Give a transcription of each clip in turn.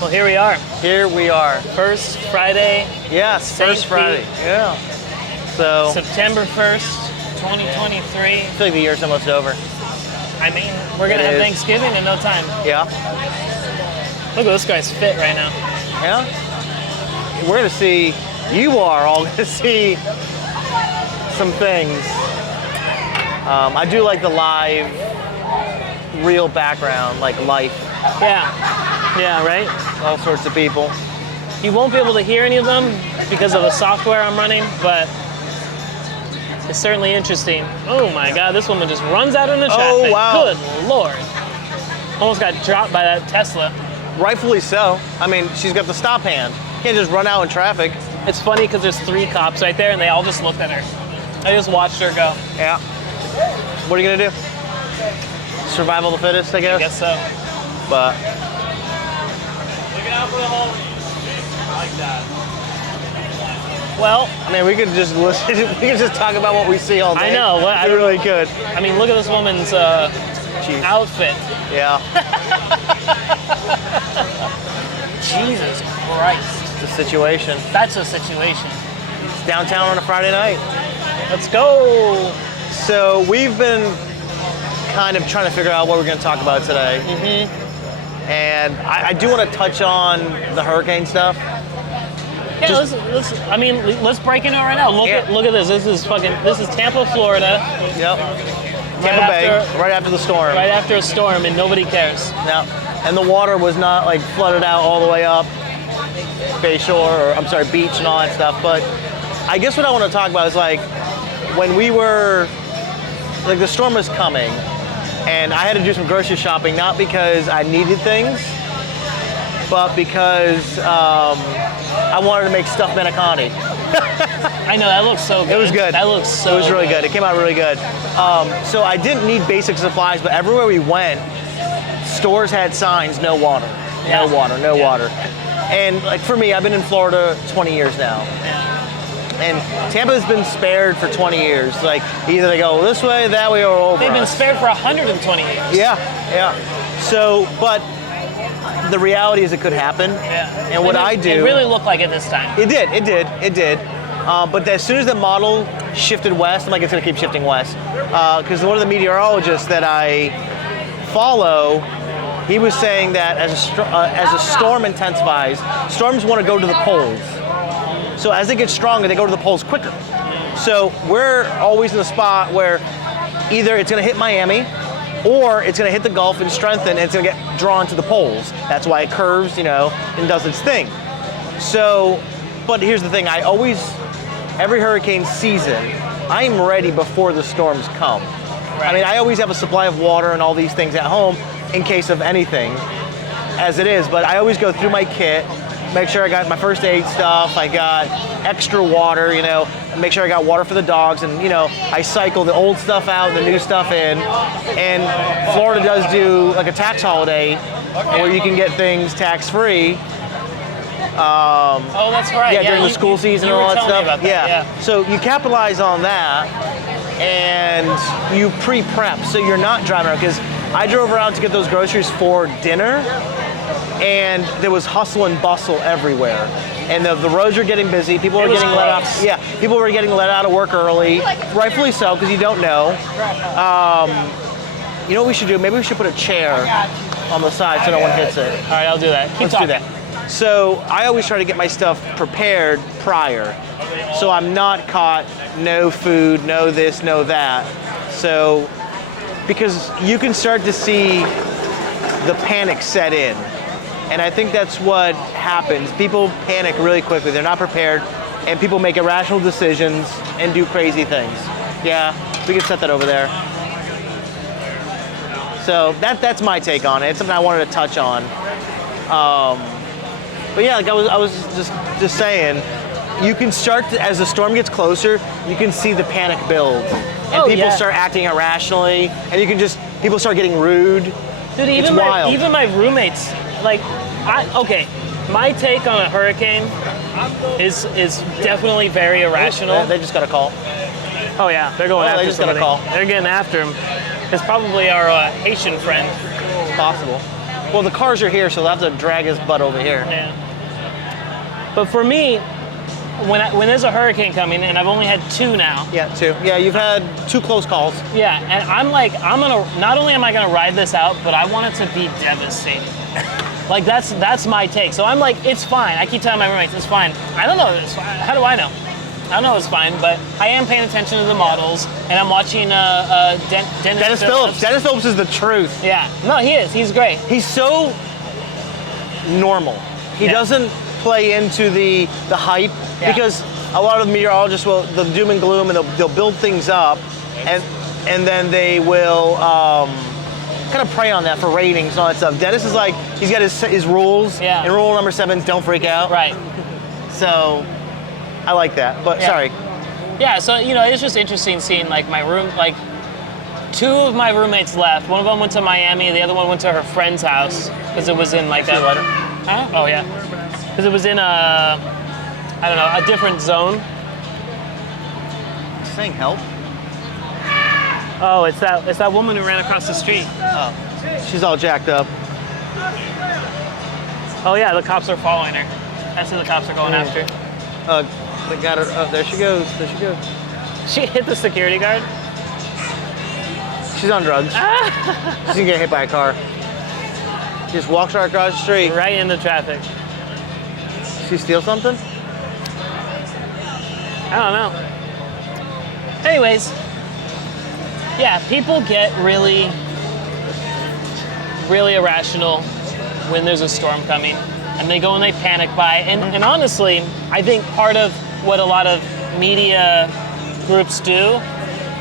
Well, here we are. Here we are. First Friday. Yes, first Friday. Yeah. So September 1st, 2023. I feel like the year's almost over. I mean, we're going to have Thanksgiving in no time. Yeah. Look at this guy's fit right now. Yeah. We're going to see, you are all going to see some things. I do like the live, real background, like life. Yeah. Yeah, right? All sorts of people. You won't be able to hear any of them because of the software I'm running, but it's certainly interesting. Oh my God, this woman just runs out in the traffic. Oh, wow. Good Lord. Almost got dropped by that Tesla. Rightfully so. I mean, she's got the stop hand. Can't just run out in traffic. It's funny because there's 3 cops right there and they all just looked at her. I just watched her go. Yeah. What are you gonna do? Survival of the fittest, I guess? I guess so. But Looking out for the hole. I like that. Well, I mean, we could just listen. We could just talk about what we see all day. I know. I really could. I mean, look at this woman's outfit. Yeah. Jesus Christ. It's a situation. That's a situation. It's downtown on a Friday night. Let's go. So we've been kind of trying to figure out what we're going to talk about today. Mm-hmm. And I do want to touch on the hurricane stuff. Yeah, let's break into it right now. Look at this. This is Tampa, Florida. Yep. Tampa Bay, right after the storm. Right after a storm, and nobody cares. Yeah. And the water was not like flooded out all the way up beach and all that stuff. But I guess what I want to talk about is like when we were, like the storm was coming and I had to do some grocery shopping, not because I needed things, but because I wanted to make stuffed manicotti. I know, that looks so good. It was good. That looks so good. It was really good. It came out really good. So I didn't need basic supplies, but everywhere we went, stores had signs, no water, no water, no water. And like for me, I've been in Florida 20 years now. Yeah. And Tampa's been spared for 20 years. Like either they go this way, that way, or over. They've been us. spared for 120 years. Yeah, yeah. So, but the reality is it could happen. Yeah. And what I do. It really looked like it this time. It did. But as soon as the model shifted west, I'm like, it's going to keep shifting west. Because one of the meteorologists that I follow, he was saying that as a storm intensifies, storms want to go to the poles. So as they get stronger, they go to the poles quicker. So we're always in the spot where either it's going to hit Miami, or it's going to hit the Gulf and strengthen, and it's going to get drawn to the poles. That's why it curves, and does its thing. So, but here's the thing, every hurricane season, I'm ready before the storms come. Right. I mean, I always have a supply of water and all these things at home in case of anything, as it is, but I always go through my kit, make sure I got my first aid stuff, I got extra water, make sure I got water for the dogs, and I cycle the old stuff out, the new stuff in. And Florida does do like a tax holiday where you can get things tax-free. Oh, that's right. Yeah, during the school season and all that stuff. About that. Yeah. So you capitalize on that and you pre-prep so you're not driving around, because I drove around to get those groceries for dinner and there was hustle and bustle everywhere. And the roads are getting busy. People are getting let off. Yeah, people were getting let out of work early, rightfully so, because you don't know. You know what we should do? Maybe we should put a chair on the side so no one hits it. All right, I'll do that. Let's do that. So I always try to get my stuff prepared prior, so I'm not caught, no food, no this, no that. So, because you can start to see the panic set in. And I think that's what happens. People panic really quickly. They're not prepared, and people make irrational decisions and do crazy things. Yeah, we can set that over there. So that's my take on it. It's something I wanted to touch on. But yeah, like I was just saying, you can start to, as the storm gets closer, you can see the panic build, and people start acting irrationally, and people start getting rude. Dude, even my roommates, like, my take on a hurricane is definitely very irrational. They just got a call. Oh yeah, they're going after they just got somebody. a call. They're getting after him. It's probably our Haitian friend. It's possible. Well, the cars are here, so they'll have to drag his butt over here. Yeah. But for me, when there's a hurricane coming, and I've only had 2 now. Yeah, 2. Yeah, you've had 2 close calls. Yeah, and I'm like, not only am I gonna ride this out, but I want it to be devastating. Like that's my take. So I'm like, it's fine. I keep telling my roommates, it's fine. I don't know if it's fine. How do I know? I don't know if it's fine, but I am paying attention to the models, and I'm watching Dennis Phillips. Dennis Phillips is the truth. Yeah, no, he is. He's great. He's so normal. He doesn't play into the hype because a lot of the meteorologists will the doom and gloom, and they'll build things up, and then they will kind of prey on that for ratings and all that stuff. Dennis is like, he's got his rules, and rule number 7 is don't freak out. Right. So I like that, but sorry. Yeah, so it's just interesting seeing like my room, like 2 of my roommates left. One of them went to Miami, the other one went to her friend's house because it was in like oh yeah, because it was in a different zone. Saying help? Oh, it's that woman who ran across the street. Oh, she's all jacked up. Oh yeah, the cops are following her. That's who the cops are going after. They got her. Oh, there she goes. There she goes. She hit the security guard. She's on drugs. She's gonna get hit by a car. She just walks right across the street. Right into traffic. She steal something? I don't know. Anyways, yeah, people get really, really irrational when there's a storm coming, and they go and they panic buy. And honestly, I think part of what a lot of media groups do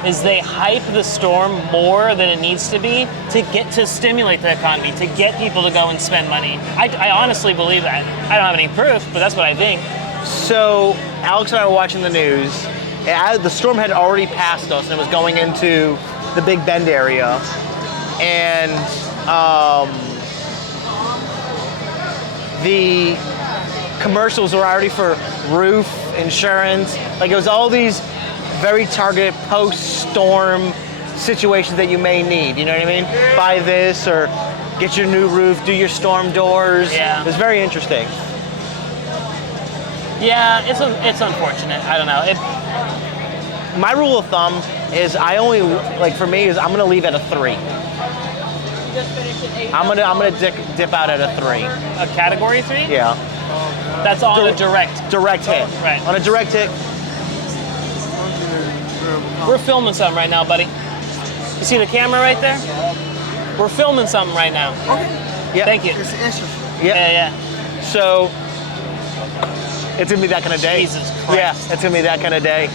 is they hype the storm more than it needs to be to stimulate the economy, to get people to go and spend money. I honestly believe that. I don't have any proof, but that's what I think. So Alex and I were watching the news. The storm had already passed us and it was going into the Big Bend area. And the commercials were already for roof, insurance. Like it was all these very targeted post-storm situations that you may need. You know what I mean? Buy this or get your new roof, do your storm doors. Yeah. It was very interesting. Yeah, it's unfortunate. I don't know. My rule of thumb is I'm gonna leave at a 3. I'm gonna dip out at a 3. A category 3? Yeah. That's on a direct hit. Right. On a direct hit. We're filming something right now, buddy. You see the camera right there? We're filming something right now. Okay. Yeah. Thank you. Yeah. So it's gonna be that kind of day. Jesus Christ. Yeah, it's gonna be that kind of day.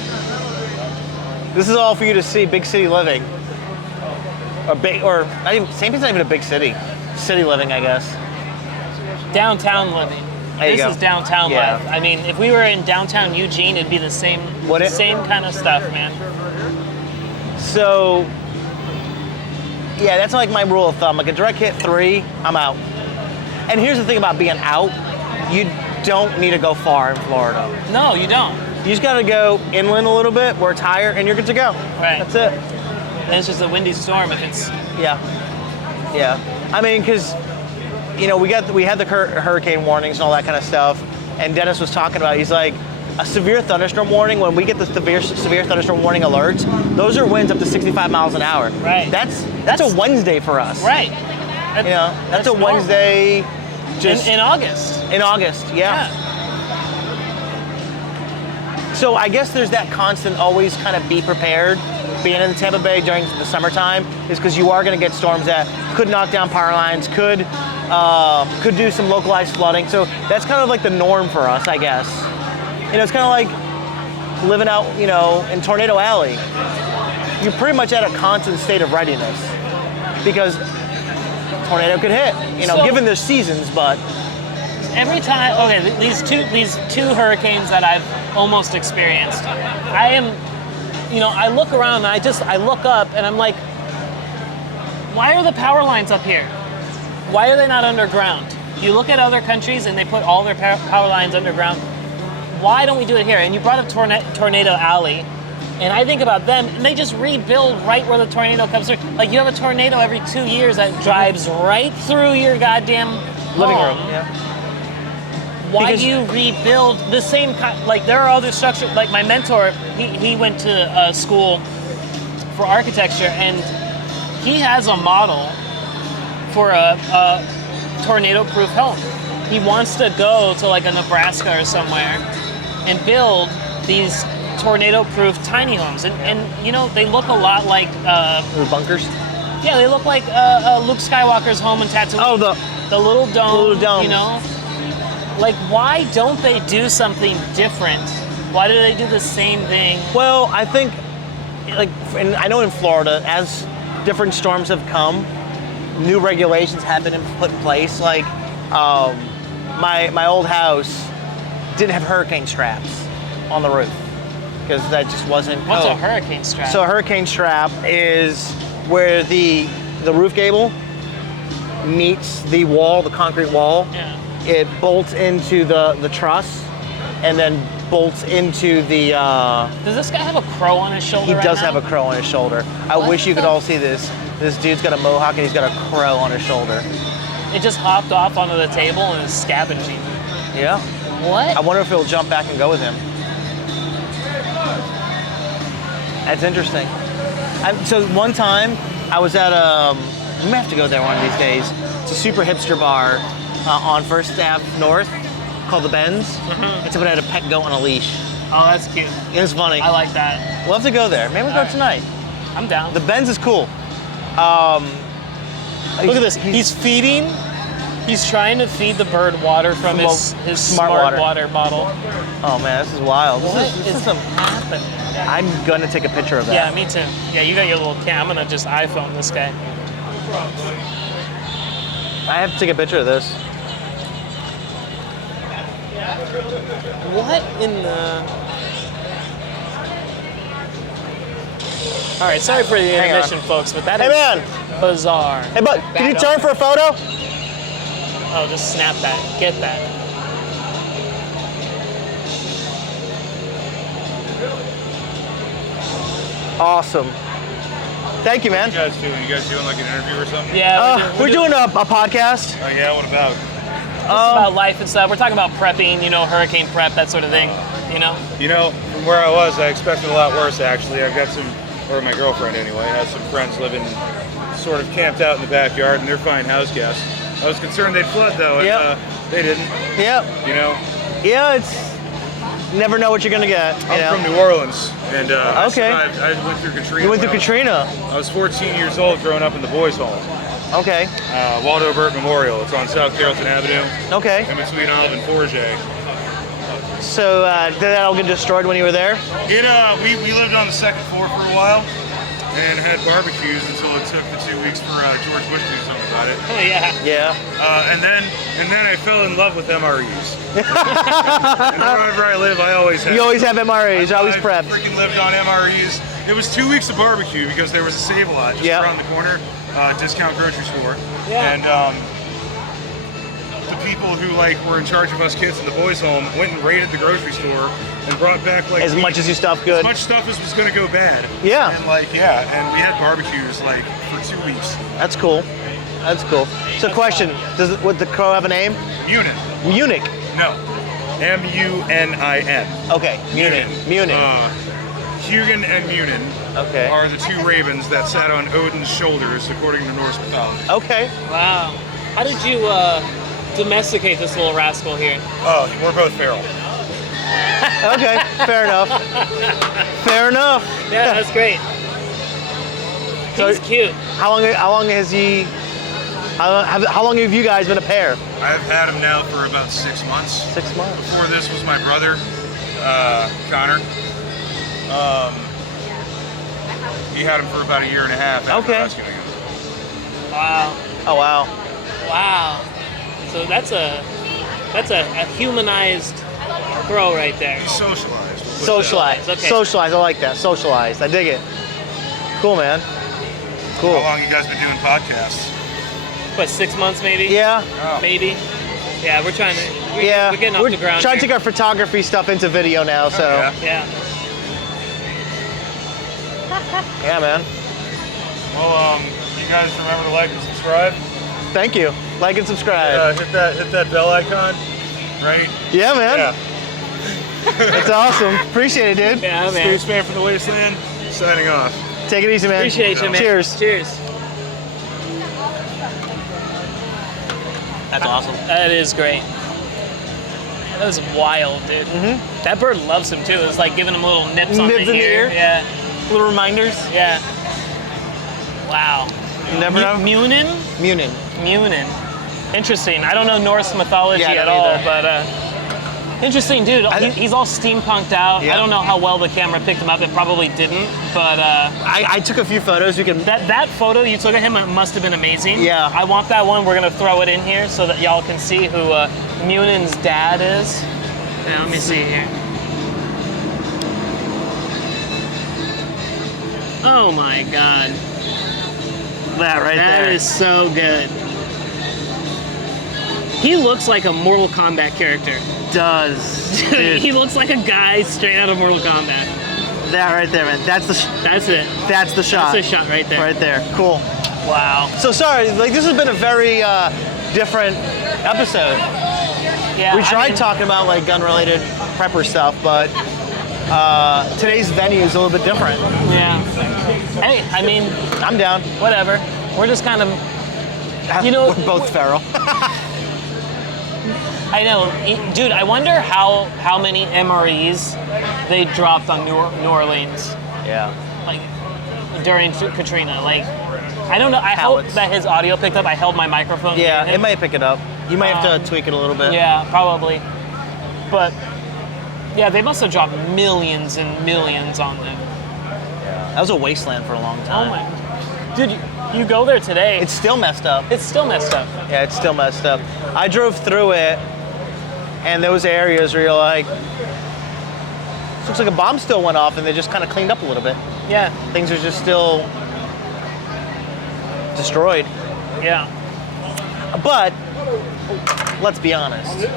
This is all for you to see. Big city living, or not even. St. Pete's not even a big city. City living, I guess. Downtown living. There you go. This is downtown life. I mean, if we were in downtown Eugene, it'd be the same kind of stuff, man. So, yeah, that's like my rule of thumb. Like a direct hit 3, I'm out. And here's the thing about being out: you don't need to go far in Florida. No, you don't. You just got to go inland a little bit where it's higher, and you're good to go. Right. That's it. And it's just a windy storm if it's. Yeah. I mean, because we had the hurricane warnings and all that kind of stuff, and Dennis was talking about. He's like, a severe thunderstorm warning. When we get the severe thunderstorm warning alerts, those are winds up to 65 miles an hour. Right. That's a Wednesday for us. Right. That's a normal. Wednesday. Just in August. In August, yeah. So I guess there's that constant always kind of be prepared. Being in Tampa Bay during the summertime is because you are going to get storms that could knock down power lines, could do some localized flooding. So that's kind of like the norm for us, I guess. It's kind of like living out, in Tornado Alley. You're pretty much at a constant state of readiness because tornado could hit. Given the seasons, but. Every time, these two hurricanes that I've almost experienced, I look around and I look up and I'm like, why are the power lines up here? Why are they not underground? You look at other countries and they put all their power lines underground. Why don't we do it here? And you brought up Tornado Alley, And I think about them, and they just rebuild right where the tornado comes through. Like, you have a tornado every 2 years that drives right through your goddamn Living home. room. Yeah. Why Because- do you rebuild the same kind? Like, there are other structures. Like, my mentor, he went to school for architecture, and he has a model for a tornado-proof home. He wants to go to like a Nebraska or somewhere and build these tornado-proof tiny homes, and you know, they look a lot like The bunkers. yeah, they look like Luke Skywalker's home in Tatooine. Oh, the little dome, little domes. you know. Like, why don't they do something different? Why do they do the same thing? Well, I think, like, and I know in Florida, as different storms have come, new regulations have been put in place. Like, my old house didn't have hurricane straps on the roof because that just wasn't. What's a code. hurricane strap? So a hurricane strap is where the roof gable meets the wall, the concrete wall. yeah. It bolts into the truss, and then bolts into the. Does this guy have a crow on his shoulder? He right does now? have a crow on his shoulder. I What wish you could the- all see this. This dude's got a mohawk and he's got a crow on his shoulder. It just hopped off onto the table and is scavenging. Yeah. What? I wonder if he'll jump back and go with him. That's interesting. So one time I was at we may have to go there one of these days. It's a super hipster bar on First Ave North called the Benz. Mm-hmm. It's someone had a pet goat on a leash. Oh, that's cute. It was funny. I like that. We'll have to go there. Maybe we'll go All right. tonight. I'm down. The Benz is cool. Look at this. He's feeding. He's trying to feed the bird water from his Smart smart water. water bottle. Oh man, this is wild. What This is is some. happening? I'm gonna take a picture of that. Yeah, me too. Yeah, you got your little cam. I'm gonna just iPhone this guy. I have to take a picture of this. What in the? All right, sorry for the Hang on. intermission, folks, but that Hey is man, bizarre. hey bud, can you turn for a photo? Oh, just snap that. Get that. Awesome. Thank you, man. What are you guys doing? You guys doing like an interview or something? Yeah, We're doing a podcast. Oh yeah, what about? just about life and stuff. We're talking about prepping, you know, hurricane prep, that sort of thing. You know. You know, from where I was, I expected a lot worse actually. I've got some, or my girlfriend anyway, has some friends living sort of camped out in the backyard and they're fine house guests. I was concerned they'd flood though, and Yep. they didn't. Yep. You know, Yeah, it's never know what you're gonna get. You I'm know? from New Orleans, and I Okay. survived. I went through Katrina. You went through when Katrina. I was 14 years old, growing up in the boys' home, Okay. Waldo Burt Memorial. It's on South Carrollton Avenue, Okay. in between Olive and Forget. So did that all get destroyed when you were there? We lived on the second floor for a while, and had barbecues until it took the 2 weeks for George Bush to do something about it. Oh yeah. Yeah. And then I fell in love with MREs. And wherever I live, I always have. You always have MREs. Always I prepped. freaking lived on MREs. It was 2 weeks of barbecue because there was a Save-A-Lot just Yep. around the corner, discount grocery store. Yeah. And the people who were in charge of us kids in the boys' home went and raided the grocery store and brought back As much as you stuff good. as much stuff as was gonna go bad. Yeah. And and we had barbecues for 2 weeks. That's cool. That's cool. So question, would the crow have a name? Munin. Munich. No. M-U-N-I-N. Okay. Munich. Munich. Hugin and Munin Okay. are the two ravens that sat on Odin's shoulders, according to Norse mythology. Okay. Wow. How did you domesticate this little rascal here? Oh, we're both feral. Okay. Fair enough. Fair enough. Yeah, that's great. So- He's cute. How long has he? How long have you guys been a pair? I've had him now for about 6 months. 6 months. Before this was my brother, Connor. He had him for about a year and a half after Okay. rescuing him. Wow. Oh wow. Wow. So that's a humanized crow right there. He's socialized. Socialized. Okay. Socialized. I like that. Socialized. I dig it. Cool, man. Cool. How long you guys been doing podcasts? What, 6 months maybe? Yeah. Oh. Maybe. Yeah, we're trying to. We're getting off We're the ground. trying to here. take our photography stuff into video now. So yeah. Yeah. Yeah, man. Well, you guys remember to like and subscribe. Thank you. Like and subscribe. Hit that bell icon, right? Yeah, man. Yeah. It's awesome. Appreciate it, dude. Yeah, man. Steve Span from the Wasteland, signing off. Take it easy, man. Appreciate you, man. Cheers. Cheers. That's awesome. That is great. That was wild, dude. Mm-hmm. That bird loves him too. It's like giving him little nips on Nips the in the ear. ear? Yeah, Little reminders. yeah. Wow. You never know. Munin? Munin. Munin. Interesting. I don't know Norse mythology Yeah, I at don't all, either. but interesting, dude. I- He's all steampunked out. Yeah. I don't know how well the camera picked him up. It probably didn't, but I took a few photos. You can. that photo you took of him must have been amazing. Yeah. I want that one. We're gonna throw it in here so that y'all can see who Munin's dad is. Yeah, let me see here. Oh my god. That right That there. is so good. He looks like a Mortal Kombat character. Does. He looks like a guy straight out of Mortal Kombat. That right there, man. That's the That's it. that's the shot. That's a shot right there. Right there. Cool. Wow. So sorry, like this has been a very different episode. Yeah. We I tried mean, talking about like gun-related prepper stuff, but today's venue is a little bit different. Yeah. Hey, I mean, I'm down. whatever. We're just kind of. You know- we're both feral. I know, dude. I wonder how many MREs they dropped on New Orleans, Yeah. like during Katrina. Like, I don't know. I Pallets. hope that his audio picked up. I held my microphone. Yeah, near him. it might pick it up. You might have to tweak it a little bit. Yeah, probably. But yeah, they must have dropped millions and millions on them. That was a wasteland for a long Oh time. my, dude, you go there today. It's still messed up. It's still messed up. Yeah, it's still messed up. I drove through it, and there was areas where you're like, this looks like a bomb still went off, and they just kind of cleaned up a little bit. Yeah, Things are just still destroyed. yeah. But let's be honest.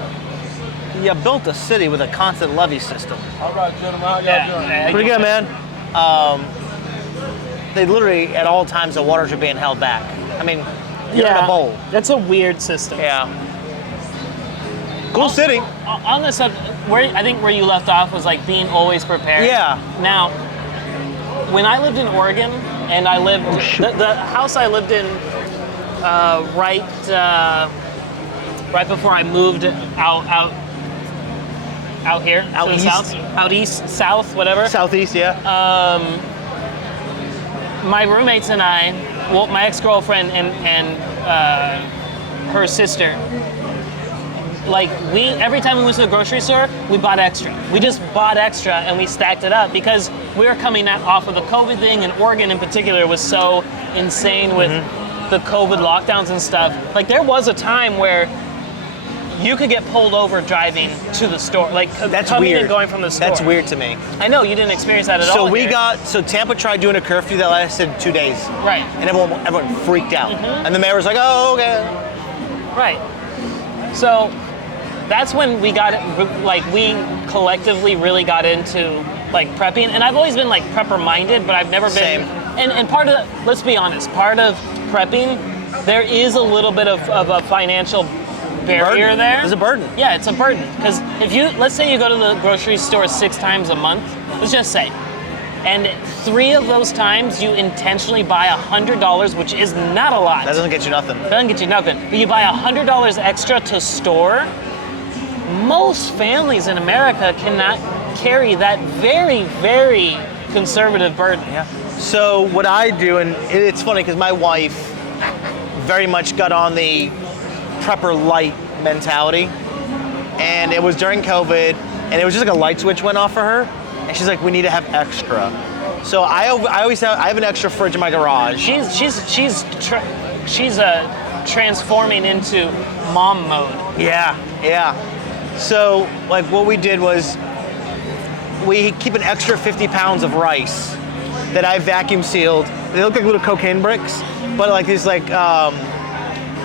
You built a city with a constant levee system. All right, gentlemen, how y'all Yeah. Pretty good, man. They literally, at all times, the waters are being held back. I mean, you're in a bowl. That's a weird system. Yeah. Cool city. On this, I think where you left off was like being always prepared. Yeah. Now, when I lived in Oregon, and I lived the house I lived in right before I moved out here Out to the east? south, out east, south, whatever. Southeast, yeah. My roommates and I, well, my ex-girlfriend and her sister, like every time we went to the grocery store, we bought extra. We just bought extra and we stacked it up because we were coming off of the COVID thing, and Oregon in particular was so insane with the COVID lockdowns and stuff. Like there was a time where you could get pulled over driving to the store, like That's coming weird. and going from the store. That's weird to me. I know you didn't experience that at all. So Tampa tried doing a curfew that lasted 2 days. Right. And everyone freaked out. And the mayor was like, oh, okay. Right. So that's when we we collectively really got into like prepping. And I've always been like prepper minded, but I've never been. Same. And part of, let's be honest, part of prepping, there is a little bit of a financial barrier Burden. there. There's a burden. Yeah, it's a burden. Because let's say you go to the grocery store 6 times a month, let's just say, and 3 of those times you intentionally buy $100, which is not a lot. That doesn't get you nothing. Doesn't get you nothing. But you buy $100 extra to store. Most families in America cannot carry that very, very conservative burden. Yeah. So what I do, and it's funny because my wife very much got on the prepper light mentality, and it was during COVID, and it was just like a light switch went off for her, and she's like, we need to have extra. So I have an extra fridge in my garage. She's transforming into mom mode. Yeah. So like what we did was we keep an extra 50 pounds of rice that I vacuum sealed. They look like little cocaine bricks, but like these like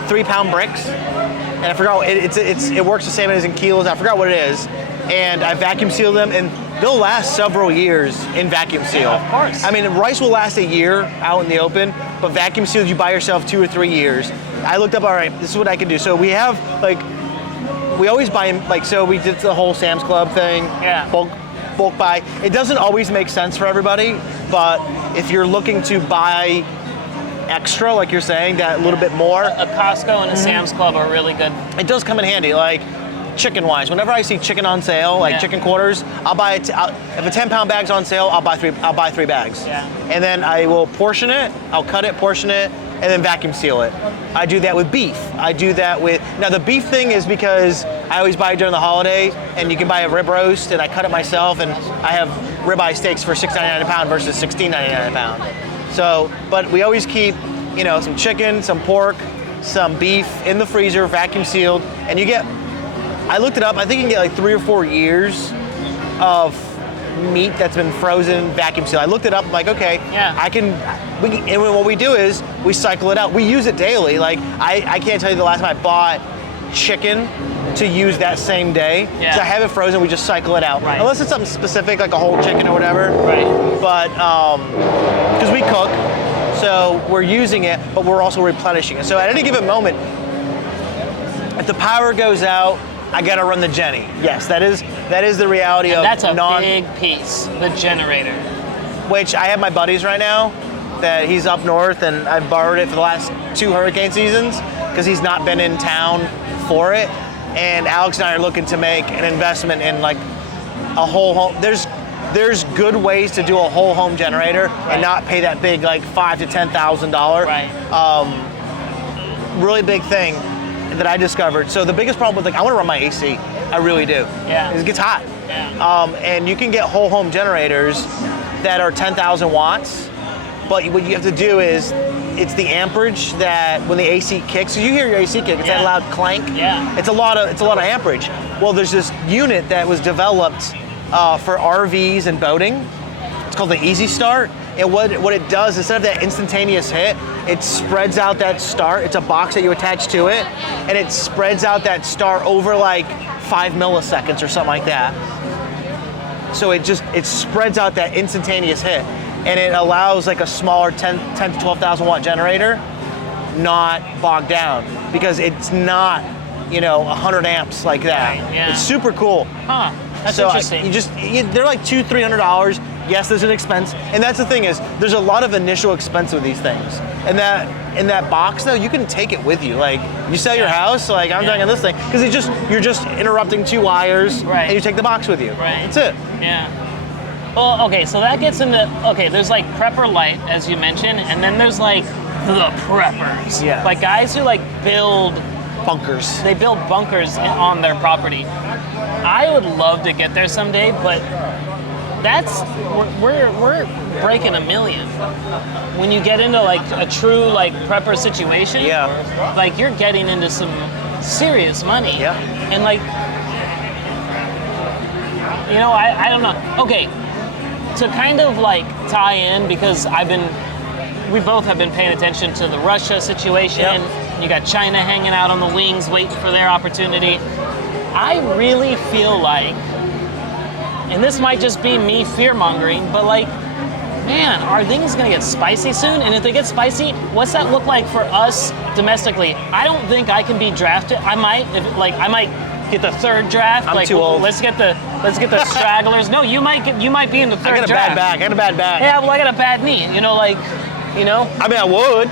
3-pound bricks. And I forgot it works the same as in kilos. I forgot what it is. And I vacuum sealed them, and they'll last several years in vacuum seal. Yeah, of course. I mean, rice will last a year out in the open, but vacuum sealed, you buy yourself 2 or 3 years. I looked up, all right, this is what I can do. So we have, like, we always buy in, like, so we did the whole Sam's Club thing, bulk buy. It doesn't always make sense for everybody, but if you're looking to buy extra, like you're saying, that little bit more. A Costco and a Sam's Club are really good. It does come in handy, like chicken-wise. Whenever I see chicken on sale, like chicken quarters, I'll buy it. If a 10-pound bag's on sale, I'll buy 3 bags. Yeah. And then I will portion it. I'll cut it, portion it, and then vacuum seal it. I do that with beef. I do that with, now the beef thing is because I always buy it during the holiday, and you can buy a rib roast, and I cut it myself, and I have ribeye steaks for $6.99 a pound versus $16.99 a pound. So, but we always keep, you know, some chicken, some pork, some beef in the freezer, vacuum sealed, and you get, I looked it up, I think you can get like 3 or 4 years of meat that's been frozen, vacuum sealed. I looked it up, I'm like, okay, and what we do is we cycle it out. We use it daily. Like, I can't tell you the last time I bought chicken to use that same day. Yeah. So I have it frozen, we just cycle it out. Right. Unless it's something specific, like a whole chicken or whatever. Right. But, because we cook, so we're using it, but we're also replenishing it. So at any given moment, if the power goes out, I gotta run the Jenny. Yes, that is the reality of That's a big piece, the generator. Which I have my buddies right now, that he's up north, and I've borrowed it for the last 2 hurricane seasons, because he's not been in town for it. And Alex and I are looking to make an investment in like a whole home. There's good ways to do a whole home generator and not pay that big, like $5,000 to $10,000. Right. Really big thing that I discovered. So the biggest problem with, like, I want to run my AC. I really do. Yeah. It gets hot. Yeah. And you can get whole home generators that are 10,000 watts. But what you have to do is, it's the amperage that when the AC kicks. So you hear your AC kick. It's that loud clank. Yeah. It's a lot of amperage. Well, there's this unit that was developed for RVs and boating. It's called the Easy Start. And what it does, instead of that instantaneous hit, it spreads out that start. It's a box that you attach to it, and it spreads out that start over like 5 milliseconds or something like that. So it spreads out that instantaneous hit, and it allows like a smaller 10 to 12,000 watt generator not bogged down, because it's not, 100 amps like that. Right, yeah. It's super cool. Huh. That's So interesting. they're like $200-300. Yes, there's an expense, and that's the thing is, there's a lot of initial expense with these things. And that in that box though, you can take it with you. Like, you sell your house, like I'm talking this thing, because you're just interrupting 2 wires, and you take the box with you. Right. That's it. Yeah. Well, okay, so that gets into, there's like Prepper Light, as you mentioned, and then there's like the preppers. Yeah. Like guys who like build Bunkers. They build bunkers on their property. I would love to get there someday, but we're breaking $1 million. When you get into like a true like prepper situation, like you're getting into some serious money. Yeah. And like, I don't know. Okay, to kind of like tie in, because we both have been paying attention to the Russia situation. Yep. You got China hanging out on the wings, waiting for their opportunity. I really feel like, and this might just be me fear-mongering, but like, man, are things gonna get spicy soon? And if they get spicy, what's that look like for us domestically? I don't think I can be drafted. I might get the 3rd draft. I'm too old. Let's get the stragglers. No, you might be in the 3rd draft. I got a bad back. Yeah, well, I got a bad knee. I mean, I would.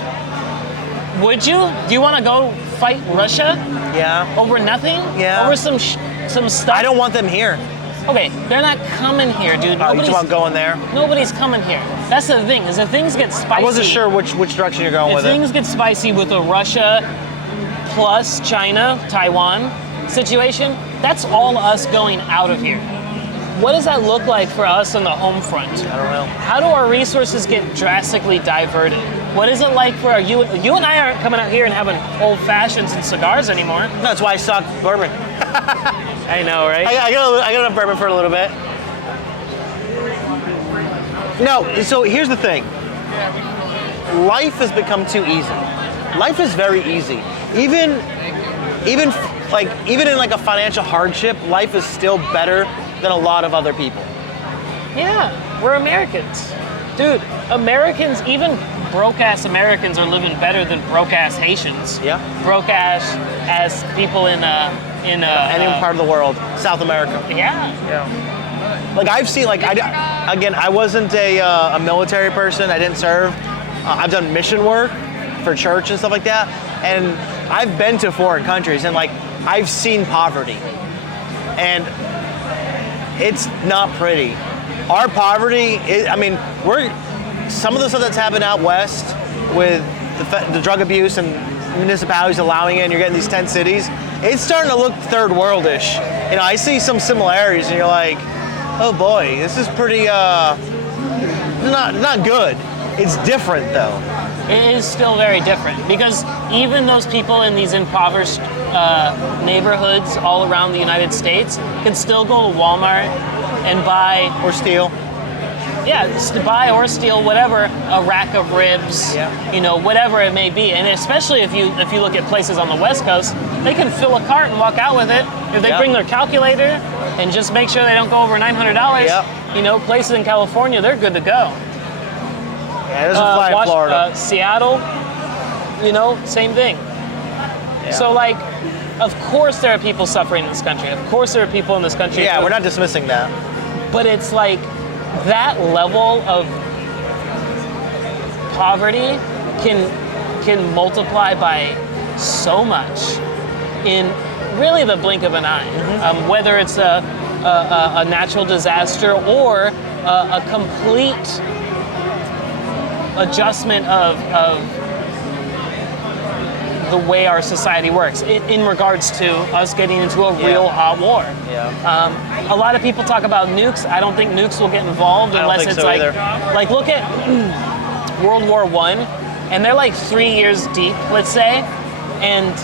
Would you? Do you want to go fight Russia? Yeah. Over nothing? Yeah. Over some stuff? I don't want them here. Okay, they're not coming here, dude. Oh, you just want going there? Nobody's coming here. That's the thing, is if things get spicy. I wasn't sure which direction you're going with it. If things get spicy with a Russia plus China, Taiwan situation, that's all us going out of here. What does that look like for us on the home front? I don't know. How do our resources get drastically diverted? What is it like for you and I aren't coming out here and having old fashions and cigars anymore. No, that's why I suck bourbon. I know, right? I got enough bourbon for a little bit. No, so here's the thing. Life has become too easy. Life is very easy. Even in like a financial hardship, life is still better than a lot of other people. Yeah, we're Americans. Dude, Americans, even broke-ass Americans are living better than broke-ass Haitians. Yeah. Broke-ass as people in Any part of the world, South America. Yeah. Like I've seen, like I wasn't a military person. I didn't serve. I've done mission work for church and stuff like that, and I've been to foreign countries and like I've seen poverty, and it's not pretty. Our poverty is, I mean, some of the stuff that's happened out west with the drug abuse and municipalities allowing it, and you're getting these tent cities. It's starting to look third worldish. You know, I see some similarities, and you're like, oh boy, this is pretty not good. It's different though. It is still very different because even those people in these impoverished neighborhoods all around the United States can still go to Walmart and buy Or steal. just to buy or steal whatever, a rack of ribs, you know, whatever it may be. And especially if you look at places on the West Coast, they can fill a cart and walk out with it. If they bring their calculator and just make sure they don't go over $900, you know, places in California, they're good to go. Yeah, it doesn't fly in Florida. Seattle, you know, same thing. So like, of course there are people suffering in this country. Of course there are people in this country. Yeah, we're not dismissing that. But it's like that level of poverty can multiply by so much in really the blink of an eye. Whether it's a natural disaster or a complete adjustment of the way our society works in regards to us getting into a real hot war. A lot of people talk about nukes. I don't think nukes will get involved unless it's like look at World War I, and they're like 3 years deep, let's say, and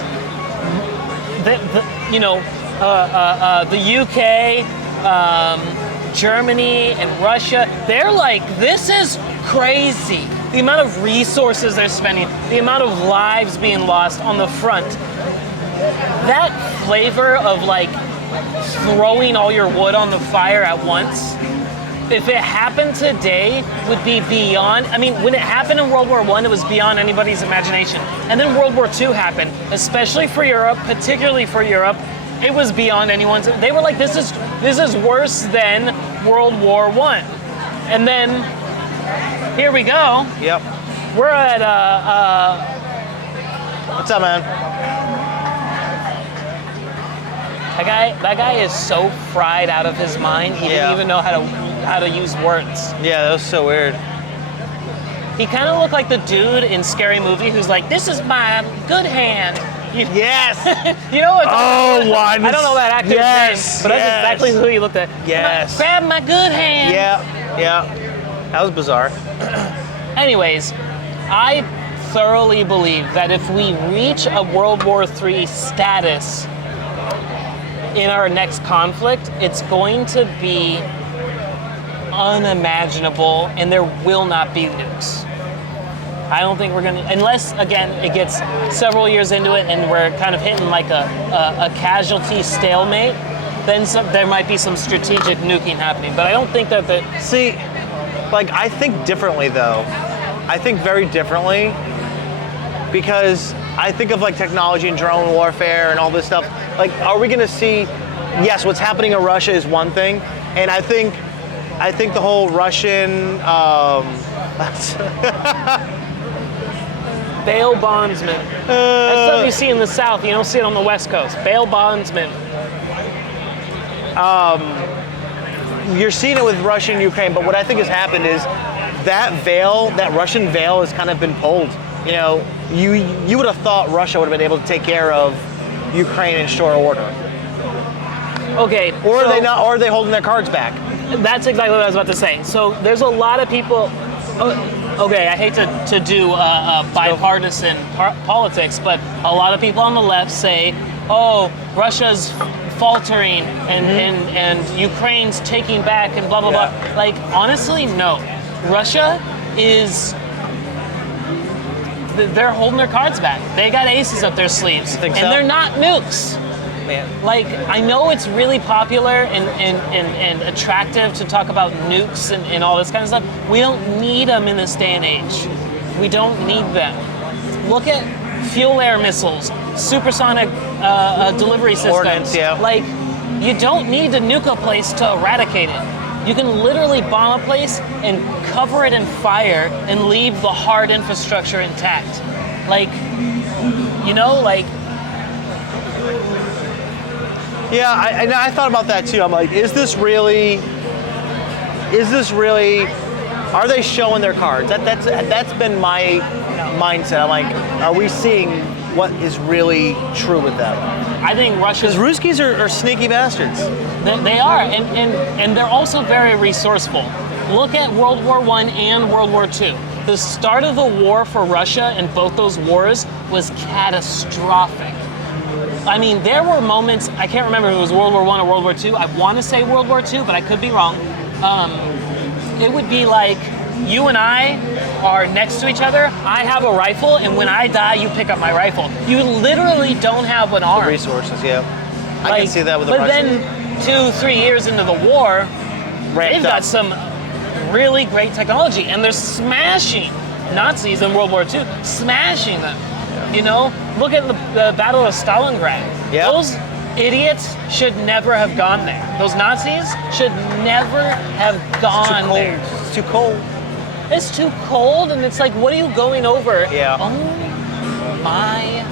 the UK, Germany, and Russia, they're like, this is crazy. The amount of resources they're spending, the amount of lives being lost on the front. That flavor of like throwing all your wood on the fire at once, if it happened today, would be beyond, I mean, when it happened in World War I, it was beyond anybody's imagination. And then World War II happened, especially for Europe, particularly for Europe. It was beyond anyone's, they were like, this is worse than World War I. And then, here we go. Yep. We're at What's up, man? that guy is so fried out of his mind. He didn't even know how to use words. Yeah, that was so weird. He kind of looked like the dude in Scary Movie who's like, "This is my good hand." Yes. You know what? Oh, I don't know that actor's name, but that's exactly who he looked at. Yes. Grab my good hand. Yeah. That was bizarre. Anyways, I thoroughly believe that if we reach a World War III status in our next conflict, it's going to be unimaginable, and there will not be nukes. I don't think we're going to, unless, again, it gets several years into it and we're kind of hitting like a casualty stalemate, then there might be some strategic nuking happening. But I don't think that See, like, I think differently, though. I think very differently, because I think of like technology and drone warfare and all this stuff. Like, are we going to see? Yes, what's happening in Russia is one thing, and I think the whole Russian bail bondsmen. That's stuff you see in the South. You don't see it on the West Coast. Bail bondsmen. You're seeing it with Russia and Ukraine, but what I think has happened is that Russian veil has kind of been pulled. You know, you would have thought Russia would have been able to take care of Ukraine in short order. Okay. Or are they not? Or are they holding their cards back? That's exactly what I was about to say. So there's a lot of people. Okay, I hate to do bipartisan politics, but a lot of people on the left say, "Oh, Russia's faltering and Ukraine's taking back and blah blah blah." Like, honestly, no. Russia is. They're holding their cards back. They got aces up their sleeves, Think and so? they're not nukes. man. Like, I know it's really popular and attractive to talk about nukes and all this kind of stuff. We don't need them in this day and age. We don't need them. Look at fuel-air missiles, supersonic delivery systems. Ordnance, yeah. Like, you don't need to nuke a place to eradicate it. You can literally bomb a place and cover it in fire and leave the hard infrastructure intact. Like, you know, like... Yeah, I thought about that too. I'm like, is this really, are they showing their cards? That's been my mindset. I'm like, are we seeing what is really true with them? I think Russia's... Because Ruskies are sneaky bastards. They are, and they're also very resourceful. Look at World War I and World War II. The start of the war for Russia in both those wars was catastrophic. I mean, there were moments, I can't remember if it was World War I or World War II. I want to say World War II, but I could be wrong. It would be like, you and I are next to each other. I have a rifle, and when I die, you pick up my rifle. You literally don't have an arm. The resources, yeah. I can see that with the But Russians. then 2-3 years into the war, they've got some really great technology, and they're smashing Nazis in World War II, smashing them. You know, look at the Battle of Stalingrad. Yeah. Those idiots should never have gone there. Those Nazis should never have gone there. It's too cold. It's too cold, and it's like, what are you going over? Yeah. Oh my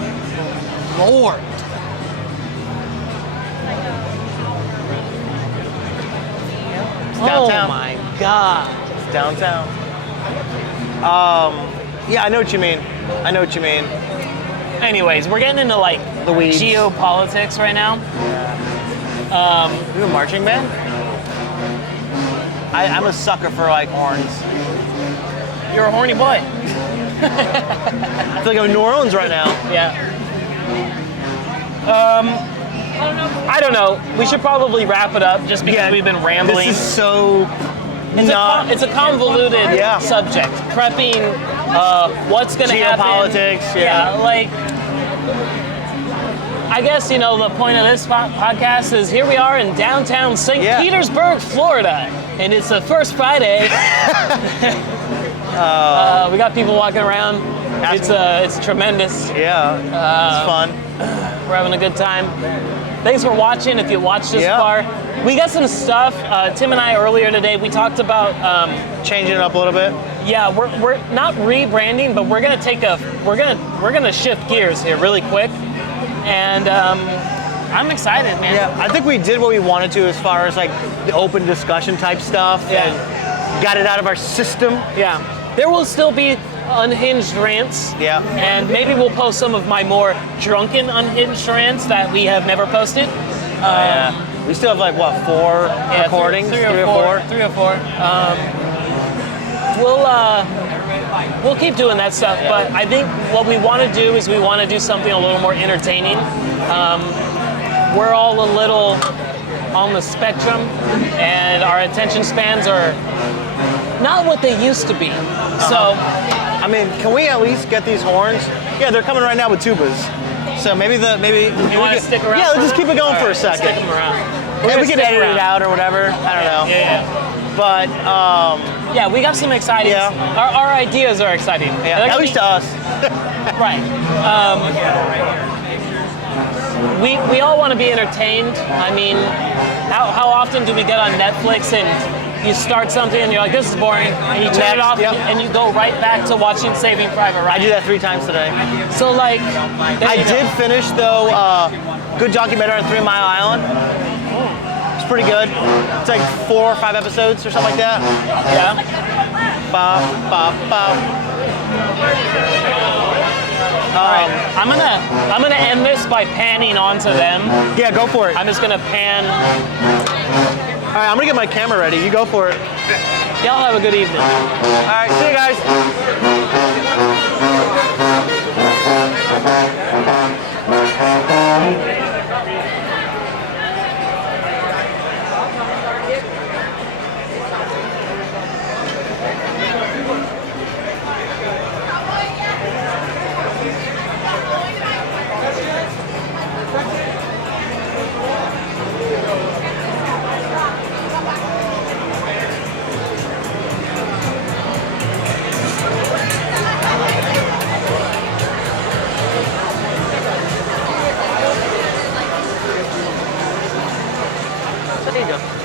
Lord. It's downtown. Oh my God. It's downtown. Yeah, I know what you mean. Anyways, we're getting into like The weeds. geopolitics right now. You a marching band? I'm a sucker for like horns. You're a horny boy. I feel like I'm in New Orleans right now. Yeah. I don't know. We should probably wrap it up just because we've been rambling. This is so It's a convoluted Yeah. subject. Prepping, what's going to happen. Geopolitics, yeah. Like, I guess, you know, the point of this podcast is here we are in downtown St. Yeah. Petersburg, Florida. And it's the first Friday. We got people walking around. It's tremendous. Yeah, it's fun. We're having a good time. Thanks for watching. If you watched this Yeah. far, we got some stuff. Tim and I earlier today we talked about Changing it up a little bit. yeah, we're not rebranding, but we're gonna shift gears here really quick, and I'm excited, man. Yeah, I think we did what we wanted to as far as like the open discussion type stuff. Yeah. And got it out of our system. Yeah. There will still be unhinged rants. Yeah. And maybe we'll post some of my more drunken unhinged rants that we have never posted. Yeah. We still have like what, 4 Yeah, recordings? three or four. We'll keep doing that stuff, but I think what we want to do is we want to do something a little more entertaining. We're all a little on the spectrum, and our attention spans are not what they used to be. So, I mean, can we at least get these horns? Yeah, they're coming right now with tubas. So maybe you want to stick around? Yeah, let's just keep it going All for a right, second. Stick them around. Yeah, we can stick edit around. it out or whatever. I don't know. Yeah. But Yeah, we got some exciting. Yeah. Our ideas are exciting. yeah, They're at gonna least be- to us. Right. We all want to be entertained. I mean, how often do we get on Netflix and you start something and you're like, this is boring, and you turn it Next, off yep. and you go right back to watching Saving Private I Ryan. do that 3 times today. So like, I did finish though. Good documentary on 3 Mile Island. It's pretty good. It's like 4 or 5 episodes or something like that. Yeah. Bop, bop, bop. I'm gonna end this by panning onto them. Yeah, go for it. I'm just gonna pan. All right, I'm gonna get my camera ready. You go for it. Y'all have a good evening. All right, see you guys. There you go.